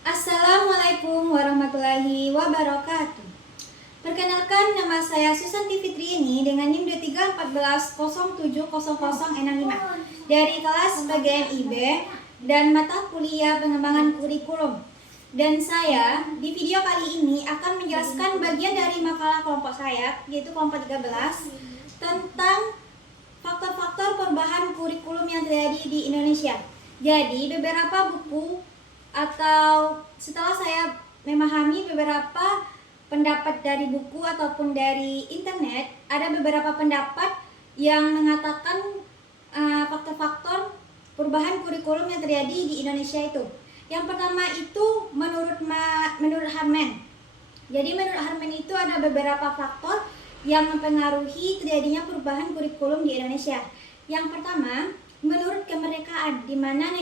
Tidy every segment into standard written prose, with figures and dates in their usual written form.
Assalamualaikum warahmatullahi wabarakatuh. Perkenalkan, nama saya Susanti Fitri ini dengan NIM D314070065 dari kelas PGMIB dan mata kuliah pengembangan kurikulum. Dan saya di video kali ini akan menjelaskan bagian dari makalah kelompok saya, yaitu kelompok 13, tentang faktor-faktor perubahan kurikulum yang terjadi di Indonesia. Jadi beberapa buku atau setelah saya memahami beberapa pendapat dari buku ataupun dari internet, ada beberapa pendapat yang mengatakan faktor-faktor perubahan kurikulum yang terjadi di Indonesia itu. Yang pertama itu menurut Harman. Jadi menurut Harman itu ada beberapa faktor yang mempengaruhi terjadinya perubahan kurikulum di Indonesia. Yang pertama, menurut kemerdekaan, di mana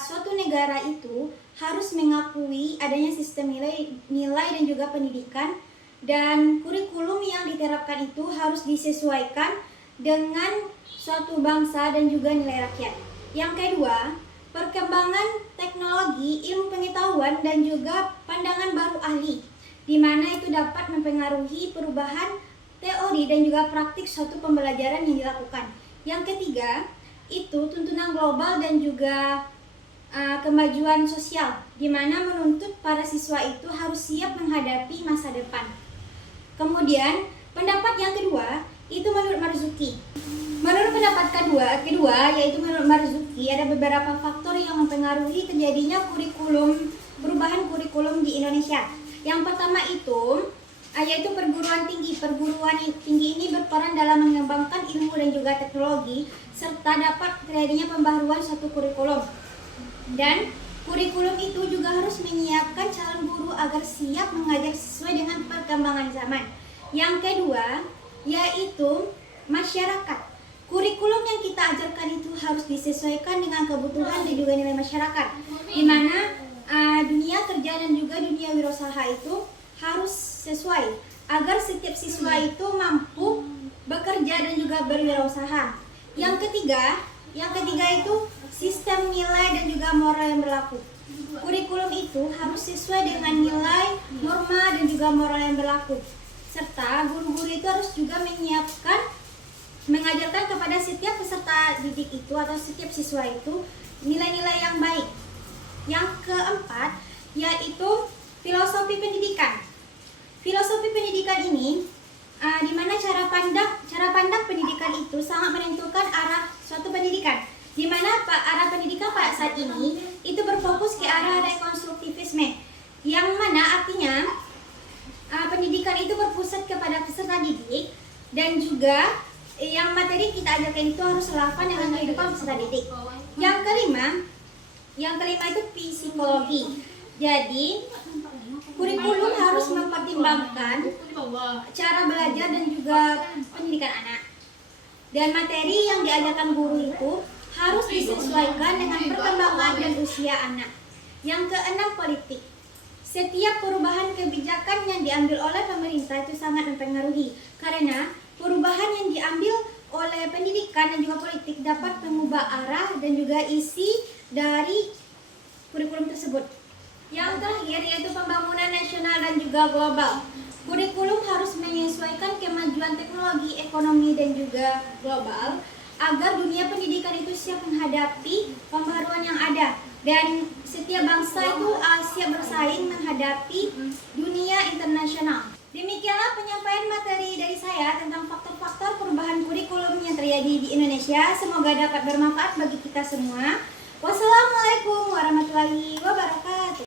suatu negara itu harus mengakui adanya sistem nilai dan juga pendidikan, dan kurikulum yang diterapkan itu harus disesuaikan dengan suatu bangsa dan juga nilai rakyat. Yang kedua, perkembangan teknologi, ilmu pengetahuan, dan juga pandangan baru ahli, di mana itu dapat mempengaruhi perubahan teori dan juga praktik suatu pembelajaran yang dilakukan. Yang ketiga, itu tuntunan global dan juga kemajuan sosial, di mana menuntut para siswa itu harus siap menghadapi masa depan. Kemudian, pendapat yang kedua, itu menurut Marzuki. Menurut pendapat kedua, yaitu menurut Marzuki, ada beberapa faktor yang mempengaruhi terjadinya perubahan kurikulum di Indonesia. Yang pertama itu yaitu perguruan tinggi. Perguruan tinggi ini berperan dalam mengembangkan ilmu dan juga teknologi, serta dapat terjadinya pembaharuan suatu kurikulum. Dan kurikulum itu juga harus menyiapkan calon guru agar siap mengajar sesuai dengan perkembangan zaman. Yang kedua, yaitu masyarakat. Kurikulum yang kita ajarkan itu harus disesuaikan dengan kebutuhan dan juga nilai masyarakat, di mana dunia kerja dan juga dunia wirausaha itu harus sesuai agar setiap siswa itu mampu bekerja dan juga berwirausaha. Yang ketiga itu sistem nilai dan juga moral yang berlaku. Kurikulum itu harus sesuai dengan nilai, norma, dan juga moral yang berlaku. Serta guru-guru itu harus juga mengajarkan kepada setiap peserta didik itu atau setiap siswa itu nilai-nilai yang baik. Yang keempat, yaitu filosofi pendidikan. Filosofi pendidikan ini di mana cara pandang pendidikan itu sangat menentukan arah suatu pendidikan. Di mana arah pendidikan pada saat ini itu berfokus ke arah rekonstruktivisme, yang mana artinya pendidikan itu berpusat kepada peserta didik, dan juga yang materi kita ajarkan itu harus relevan dengan kehidupan peserta didik. Yang kelima itu psikologi. Jadi kurikulum harus mempertimbangkan cara belajar dan juga pendidikan anak. Dan materi yang diajarkan guru itu harus disesuaikan dengan perkembangan dan usia anak. Yang keenam, politik. Setiap perubahan kebijakan yang diambil oleh pemerintah itu sangat mempengaruhi, karena perubahan yang diambil oleh pendidikan dan juga politik dapat mengubah arah dan juga isi dari kurikulum tersebut. Yang terakhir yaitu pembangunan nasional dan juga global. Kurikulum harus menyesuaikan kemajuan teknologi, ekonomi, dan juga global agar dunia pendidikan itu siap menghadapi pembaharuan yang ada, dan setiap bangsa itu siap bersaing menghadapi dunia internasional. Demikianlah penyampaian materi dari saya tentang faktor-faktor perubahan kurikulum yang terjadi di Indonesia. Semoga dapat bermanfaat bagi kita semua. Wassalamualaikum warahmatullahi wabarakatuh.